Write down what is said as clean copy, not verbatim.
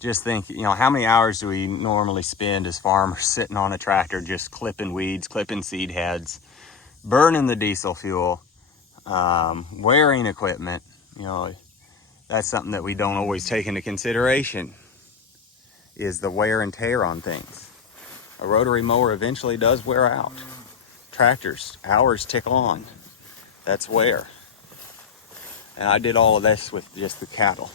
just think, you know, how many hours do we normally spend as farmers sitting on a tractor just clipping weeds, clipping seed heads, burning the diesel fuel, wearing equipment. You know, that's something that we don't always take into consideration, is the wear and tear on things. A rotary mower eventually does wear out. Tractors, hours tick on. That's wear. And I did all of this with just the cattle.